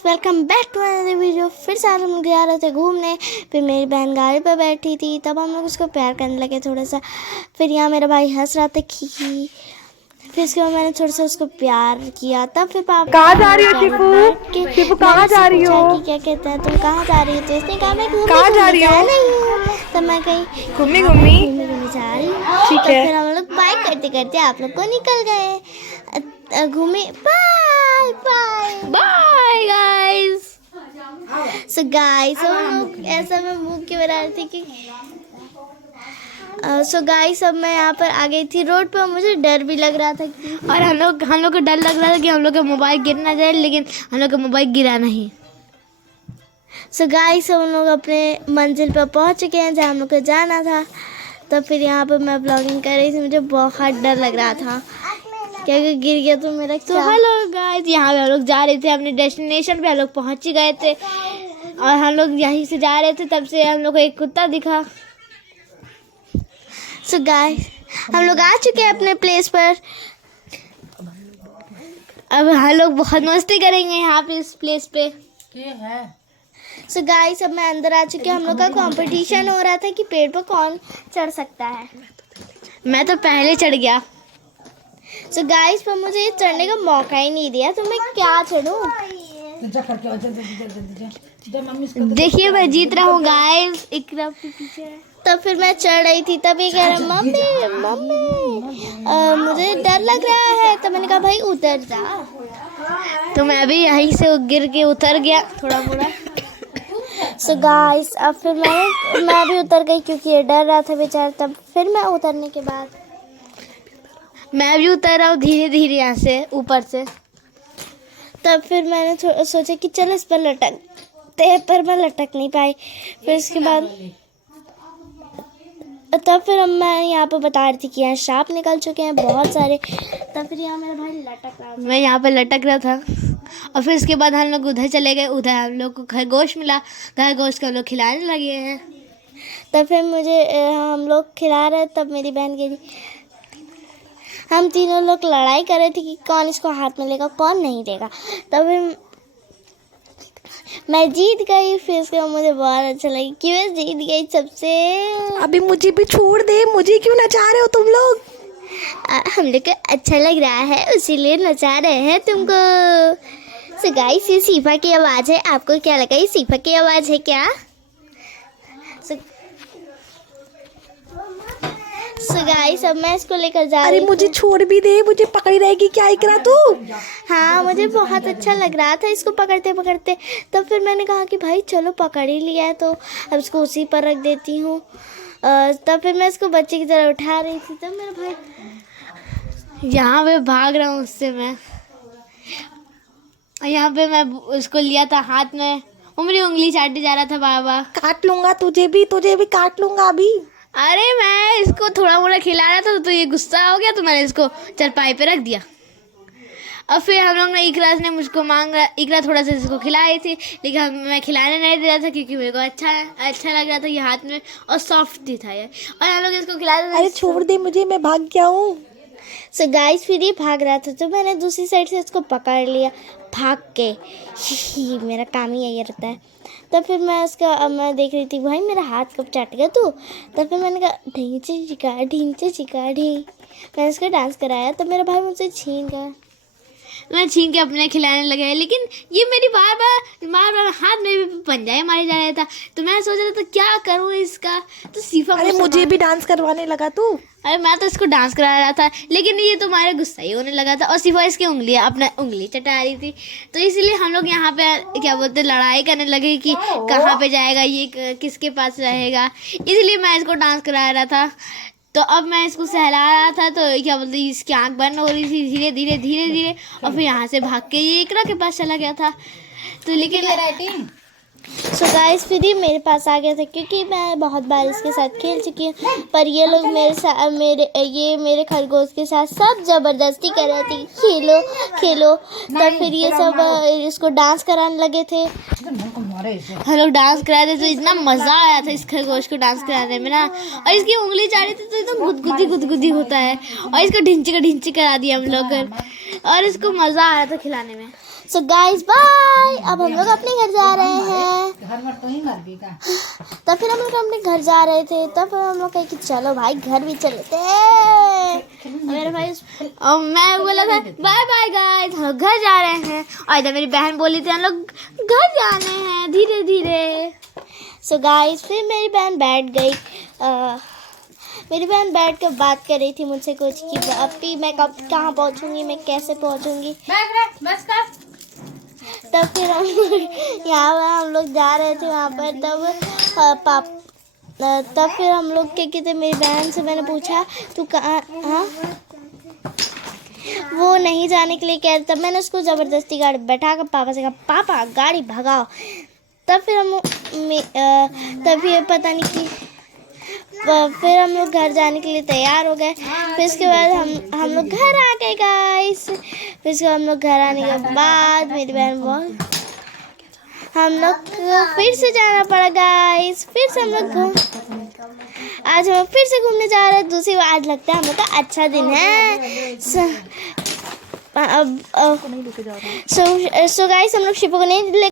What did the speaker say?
Guys, welcome back to another video. फिर से आज हम लोग जा रहे थे घूमने। फिर मेरी बहन गाड़ी पर बैठी थी, तब हम लोग उसको प्यार करने लगे थोड़ा सा। फिर यहाँ मेरा भाई हंस रहा था खी। फिर उसके बाद मैंने थोड़ा सा उसको प्यार किया। तब फिर पापा कहाँ जा रही हो शिफू? शिफू कहाँ जा रही हो? कि क्या कहते हैं, तुम कहाँ जा रही हो? तो इसने कहा मैं कहाँ जा रही हो? नहीं हूँ। तब मैं कहीं घूमने जा रही हूँ। ठीक तो है। फिर हम लोग बाइक करते करते आप लोग को निकल गए घूमे। Bye bye bye guys. So guys, हम लोग ऐसा मैं मुंह क्यों बना रही थी कि सो गाइस, अब मैं यहाँ पर आ गई थी रोड पर। मुझे डर भी लग रहा था कि और हम लोग को डर लग रहा था कि हम लोग का मोबाइल गिर ना जाए, लेकिन हम लोग का मोबाइल गिरा नहीं। सो गाइस, हम लोग अपने मंजिल पर पहुँच चुके हैं जहाँ हम लोग को जाना था। तब फिर यहाँ पर मैं ब्लॉगिंग कर रही थी। मुझे बहुत डर लग रहा था कि अगर गिर गया तो मेरा तो हेलो गाइस, यहाँ पे हम लोग जा रहे थे अपने डेस्टिनेशन पे। हम लोग पहुँच ही गए थे और हम लोग यहीं से जा रहे थे, तब से हम लोग को एक कुत्ता दिखा। सो गाइस, हम लोग आ चुके हैं अपने प्लेस पर। अब हम लोग बहुत मस्ती करेंगे यहाँ पे इस प्लेस पे। सो गाइस, अब मैं अंदर आ चुकी हूँ। हम लोग का कंपटीशन हो रहा था कि पेड़ पर कौन चढ़ सकता है। मैं तो पहले चढ़ गया। सो गाइस, पर मुझे चढ़ने का मौका ही नहीं दिया, तो मैं क्या चढ़ूं? देखिए मैं जीत रहा हूँ गाइस, इकरा के पीछे। तब फिर मैं चढ़ रही थी, तब ये कह रहा मम्मी मम्मी मुझे डर लग रहा है। तो मैंने कहा भाई उतर जा। तो मैं भी यहीं से गिर के उतर गया थोड़ा मोड़ा। सो गाइस, अब फिर मैं भी उतर गई क्योंकि ये डर रहा था बेचारा। तब फिर मैं उतरने के बाद मैं भी उतर रहा हूँ धीरे धीरे यहाँ से ऊपर से। तब फिर मैंने सोचा कि चल इस पर लटकते हैं, पर मैं लटक नहीं पाई। फिर उसके बाद तब फिर मैं यहाँ पर बता रही थी कि यहाँ सांप निकल चुके हैं बहुत सारे। तब फिर यहाँ मेरा भाई लटक रहा था। मैं यहाँ पे लटक रहा था और फिर उसके बाद हम लोग उधर चले गए। उधर हम लोग को खरगोश मिला। खरगोश को हम लोग खिलाने लगे हैं। तब फिर मुझे हम लोग खिला रहे। तब मेरी बहन के लिए हम तीनों लोग लड़ाई कर रहे थे कि कौन इसको हाथ में लेगा कौन नहीं लेगा। तब फिर मैं जीत गई। फिर उसके बाद मुझे बहुत अच्छा लगा कि मैं जीत गई सबसे। अभी मुझे भी छोड़ दे, मुझे क्यों नचा रहे हो तुम लोग? हम लोग को अच्छा लग रहा है, इसीलिए नचा रहे हैं तुमको। सो गाइस, ये सीफा की आवाज़ है। आपको क्या लगा ये सीफा की आवाज़ है क्या? सो गाइस, अब मैं इसको लेकर जा रही अरे हूँ। मुझे छोड़ भी दे, मुझे पकड़ी रहेगी क्या इकरा तू? हाँ, मुझे बहुत अच्छा लग रहा था इसको पकड़ते पकड़ते। तब फिर मैंने कहा कि भाई चलो पकड़ ही लिया है तो अब इसको उसी पर रख देती हूँ। तब फिर मैं इसको बच्चे की तरह उठा रही थी। तब मेरा भाई यहाँ पे भाग रहा हूँ उससे मैं। यहाँ पे मैं उसको लिया था हाथ में, वो मेरी उंगली चाटे जा रहा था। बाबा काट लूंगा तुझे भी काट लूंगा अभी। अरे मैं इसको थोड़ा मोड़ा खिला रहा था तो ये गुस्सा हो गया, तो मैंने इसको चरपाई पे रख दिया। और फिर हम लोग ने इकरा ने मुझको इकरा थोड़ा सा इसको खिलाई थी, लेकिन मैं खिलाने नहीं दे रहा था क्योंकि मेरे को अच्छा लग रहा था ये हाथ में, और सॉफ्ट भी था ये। और हम लोग इसको खिला रहे थे। अरे छोड़ दे मुझे, मैं भाग गया हूँ। सो गाइस, फिर ये भाग रहा था तो मैंने दूसरी साइड से इसको पकड़ लिया भाग के। मेरा काम ही यही रहता है। तब फिर मैं देख रही थी भाई मेरा हाथ कब चाट गया तू। तब फिर मैंने कहा ढींचे चिका ढी। मैंने इसका डांस कराया। तब मेरा भाई मुझसे छीन गया। मैं छीन के अपने खिलाने लगे, लेकिन ये मेरी बार बार हाथ में भी पंजा मारे जा रहा था। तो मैं सोच रहा था क्या करूँ इसका। तो सीफा अरे मुझे भी डांस करवाने लगा तू। अरे मैं तो इसको डांस करा रहा था, लेकिन ये तो हमारे गुस्सा ही होने लगा था। और सिफा इसकी अपना उंगली चटा रही थी। तो इसलिए हम लोग यहाँ पे क्या बोलते लड़ाई करने लगे कि कहाँ पे जाएगा ये, किसके पास रहेगा। इसलिए मैं इसको डांस करा रहा था। तो अब मैं इसको सहला रहा था, तो क्या बोलते इसकी आंख बंद हो रही थी धीरे धीरे। और फिर यहाँ से भाग के ये इकरा के पास चला गया था। तो लेकिन सो गाइस फिर ये मेरे पास आ गया था क्योंकि मैं बहुत बार इसके साथ खेल चुकी हूँ, पर ये लोग मेरे साथ मेरे खरगोश के साथ सब ज़बरदस्ती कर रहे थे, खेलो खेलो। तब फिर ये सब इसको डांस कराने लगे थे। हम लोग डांस करा रहे थे तो इतना मज़ा आया था इस खरगोश को डांस कराने में ना। और इसकी उंगली जा रही थी तो एकदम गुदगुदी होता है, और इसको ढिंची का ढिंची करा दिया हम लोग, और इसको मज़ा आ रहा था खिलाने में। सो गाइस बाय, अब हम लोग अपने घर जा रहे हैं। तब फिर हम लोग अपने घर जा रहे थे, तब फिर हम लोग कहे कि चलो भाई घर भी चलते हैं। मेरे भाई और मैं बोला था बाय बाय गाइस, हम लोग घर जा रहे हैं। और इधर मेरी बहन बोली थी हम लोग घर जाने हैं धीरे धीरे। सो गाइस फिर मेरी बहन बैठ गई। मेरी बहन बैठ कर बात कर रही थी मुझसे कुछ कि अपी मैं कब कहाँ पहुँचूँगी, मैं कैसे पहुँचूँगी। तब फिर हम लोग जा रहे थे वहाँ पर। तब फिर हम लोग क्या कहते, मेरी बहन से मैंने पूछा तू कहाँ, हाँ वो नहीं जाने के लिए कह रहा। तब मैंने उसको ज़बरदस्ती गाड़ी बैठा कर पापा से कहा पापा गाड़ी भगाओ। तब फिर तब ये पता नहीं कि फिर हम लोग घर जाने के लिए तैयार हो गए। फिर इसके बाद हम लोग घर आ गए गाइस। फिर इसके बाद हम लोग घर आने के बाद मेरी बहन बहुत, हम लोग को फिर से जाना पड़ा गाइस। फिर से हम लोग आज हम फिर से घूमने जा रहे हैं दूसरी बार। आज लगता है हम लोग का अच्छा दिन है। सो गाइस हम लोग शिपो को नहीं ले